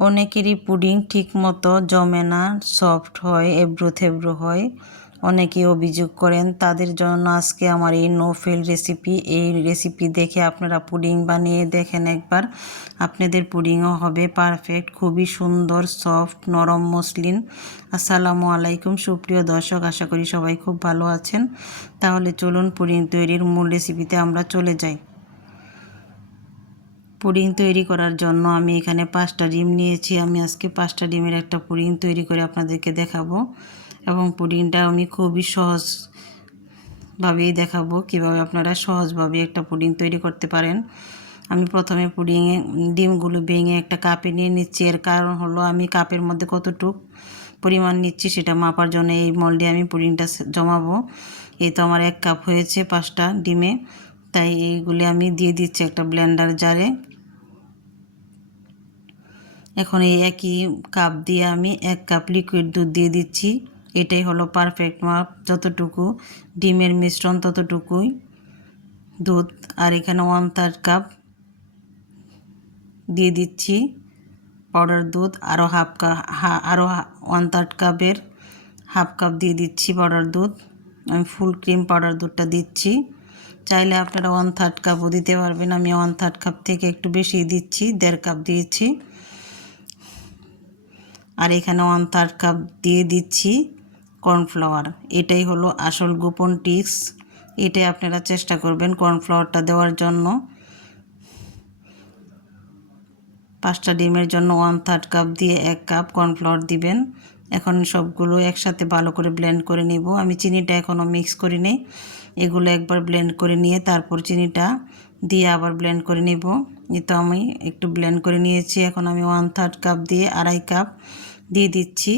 অনেকেরই পুডিং ঠিকমতো জমে না, সফট হয়, এবড়ো থেবড়ো হয়। অনেকেই অভিযোগ করেন, তাদের জন্য আজকে আমার এই নো ফেল রেসিপি। এই রেসিপি দেখে আপনারা পুডিং বানিয়ে দেখেন একবার, আপনাদের পুডিংও হবে পারফেক্ট, খুবই সুন্দর, সফট, নরম, মসলিন। আসসালামু আলাইকুম সুপ্রিয় দর্শক, আশা করি সবাই খুব ভালো আছেন। তাহলে চলুন পুডিং তৈরির মূল রেসিপিতে আমরা চলে যাই। পুডিং তৈরি করার জন্য আমি এখানে 5টা ডিম নিয়েছি। আমি আজকে 5টা ডিমের একটা পুডিং তৈরি করে আপনাদেরকে দেখাবো, এবং পুডিংটা আমি খুবই সহজভাবেই দেখাবো কিভাবে আপনারা সহজভাবে একটা পুডিং তৈরি করতে পারেন। আমি প্রথমে ডিমগুলো ভেঙে একটা কাপে নিয়ে নিচ্ছি। এর কারণ হলো আমি কাপের মধ্যে কতটুক পরিমাণ নিচ্ছি সেটা মাপার জন্য এই মোল্ডে আমি পুডিংটা জমাবো। এই তো আমার 1 কাপ হয়েছে 5টা ডিমে, তাই এইগুলি আমি দিয়ে দিচ্ছি একটা ব্লেন্ডার জারে। এখন এই একই কাপ দিয়ে আমি 1 কাপ লিকুইড দুধ দিয়ে দিচ্ছি। এটাই হলো পারফেক্ট মাপ, যতটুকু ডিমের মিশ্রণ ততটুকুই দুধ। আর এখানে 1/3 কাপ দিয়ে দিচ্ছি পাউডার দুধ, আরও আরও 1/3 কাপের হাফ কাপ দিয়ে দিচ্ছি পাউডার দুধ। আমি ফুল ক্রিম পাউডার দুধটা দিচ্ছি, চাইলে আপনারা 1/3 কাপও দিতে পারবেন। আমি 1/3 কাপ থেকে একটু বেশি দিচ্ছি, 1.5 কাপ দিয়েছি। আর এখানে 1/3 কাপ দিয়ে দিচ্ছি কর্নফ্লাওয়ার। এটাই হলো আসল গোপন টিপস, এটাই আপনারা চেষ্টা করবেন কর্নফ্লাওয়ারটা দেওয়ার জন্য। 5টা ডিমের জন্য 1/3 কাপ দিয়ে 1 কাপ কর্নফ্লাওয়ার দিবেন। এখন সবগুলো একসাথে ভালো করে ব্লেন্ড করে নেব। আমি চিনিটা এখনও মিক্স করি নি, এগুলো একবার ব্লেন্ড করে নিয়ে তারপর চিনিটা দিয়ে আবার ব্লেন্ড করে নেব। এই তো আমি একটু ব্লেন্ড করে নিয়েছি। এখন আমি 1/3 কাপ দিয়ে 2.5 কাপ দিয়ে দিচ্ছি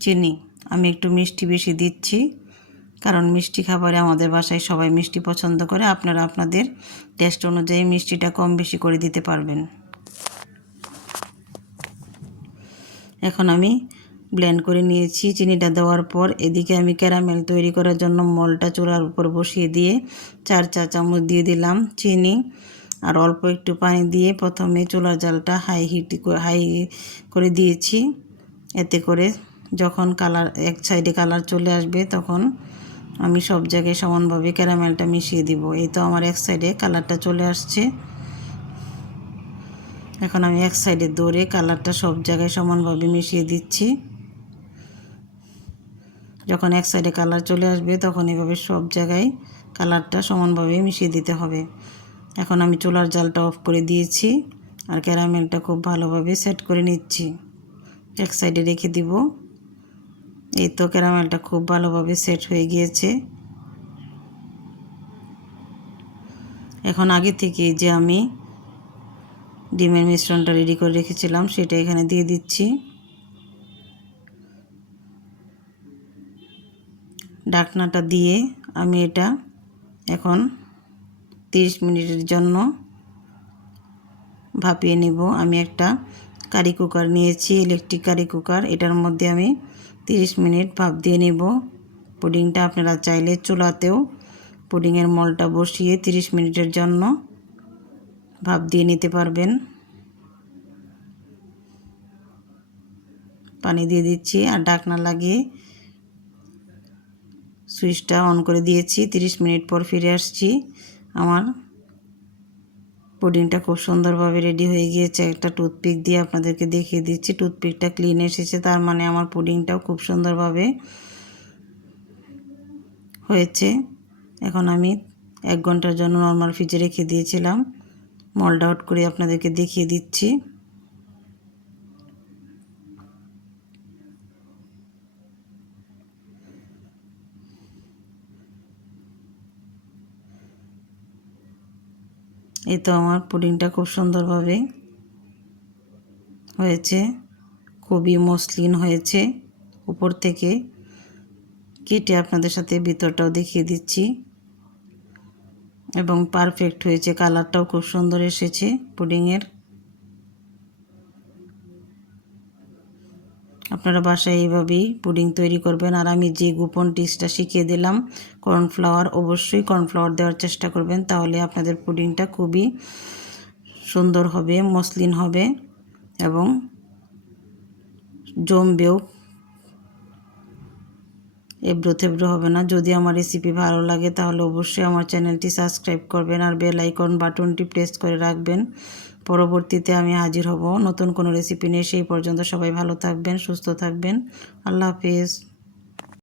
চিনি। আমি একটু মিষ্টি বেশি দিচ্ছি, কারণ মিষ্টি খাবারে আমাদের বাসায় সবাই মিষ্টি পছন্দ করে। আপনারা আপনাদের টেস্ট অনুযায়ী মিষ্টিটা কম বেশি করে দিতে পারবেন। এখন আমি ব্লেন্ড করে নিয়েছি চিনিটা দেওয়ার পর। এদিকে আমি ক্যারামেল তৈরি করার জন্য মোল্ডটা চুলার উপর বসিয়ে দিয়ে 4 চা চামচ দিয়ে দিলাম চিনি, আর অল্প একটু পানি দিয়ে প্রথমে চুলার জালটা হাই করে দিয়েছি। এতে করে যখন এক সাইডে কালার চলে আসবে তখন আমি সব জায়গায় সমানভাবে ক্যারামেলটা মিশিয়ে দিব। এই তো আমার এক সাইডে কালারটা চলে আসছে। এখন আমি এক সাইডে দৌড়ে কালারটা সব জায়গায় সমানভাবে মিশিয়ে দিচ্ছি। যখন এক সাইডে কালার চলে আসবে তখন এভাবে সব জায়গায় কালারটা সমানভাবে মিশিয়ে দিতে হবে। এখন আমি চুলার জালটা অফ করে দিয়েছি, আর ক্যারামেলটা খুব ভালোভাবে সেট করে নিচ্ছি। এক সাইডে রেখে দিব। এই তো ক্যারামেলটা খুব ভালোভাবে সেট হয়ে গিয়েছে। এখন আগে থেকে যে আমি ডিমের মিশ্রণটা রেডি করে রেখেছিলাম সেটা এখানে দিয়ে দিচ্ছি। ঢাকনাটা দিয়ে আমি এটা এখন 30 মিনিটের জন্য ভাপিয়ে নেব। আমি একটা কারি কুকার নিয়েছি, ইলেকট্রিক কারি কুকার। এটার মধ্যে আমি 30 মিনিট ভাপ দিয়ে নেব পুডিংটা। আপনারা চাইলে চুলাতেও পুডিংয়ের মোল্ডটা বসিয়ে 30 মিনিটের জন্য ভাপ দিয়ে নিতে পারবেন। পানি দিয়ে দিচ্ছি আর ঢাকনা লাগিয়ে সুইচটা অন করে দিয়েছি। 30 মিনিট পর ফিরে আসছি। আমার পুডিংটা খুব সুন্দরভাবে রেডি হয়ে গিয়েছে। একটা টুথপিক দিয়ে আপনাদেরকে দেখিয়ে দিচ্ছি, টুথপিকটা ক্লিন এসেছে, তার মানে আমার পুডিংটাও খুব সুন্দরভাবে হয়েছে। এখন আমি 1 ঘন্টার জন্য নর্মাল ফ্রিজে রেখে দিয়েছিলাম। মোল্ড আউট করে আপনাদেরকে দেখিয়ে দিচ্ছি। এই তো আমার পুডিংটা খুব সুন্দরভাবে হয়েছে, খুবই মসৃণ হয়েছে। উপর থেকে কেটে আপনাদের সাথে ভিতরটাও দেখিয়ে দিচ্ছি, এবং পারফেক্ট হয়েছে। কালারটাও খুব সুন্দর এসেছে পুডিংয়ের। আপনারা বাসায় এইভাবেই পুডিং তৈরি করবেন। আর আমি যে গোপন টিপসটা শিখিয়ে দিলাম, কর্নফ্লাওয়ার, অবশ্যই কর্নফ্লাওয়ার দেওয়ার চেষ্টা করবেন, তাহলে আপনাদের পুডিংটা খুবই সুন্দর হবে, মসৃণ হবে এবং জমবেও, এবড়ো থেবড়ো হবে না। যদি আমার রেসিপি ভালো লাগে তাহলে অবশ্যই আমার চ্যানেলটি সাবস্ক্রাইব করবেন আর বেল আইকন বাটনটি প্রেস করে রাখবেন। পরবর্তীতে আমি হাজির হব নতুন কোনো রেসিপি নিয়ে। সেই পর্যন্ত সবাই ভালো থাকবেন, সুস্থ থাকবেন। আল্লাহ হাফিজ।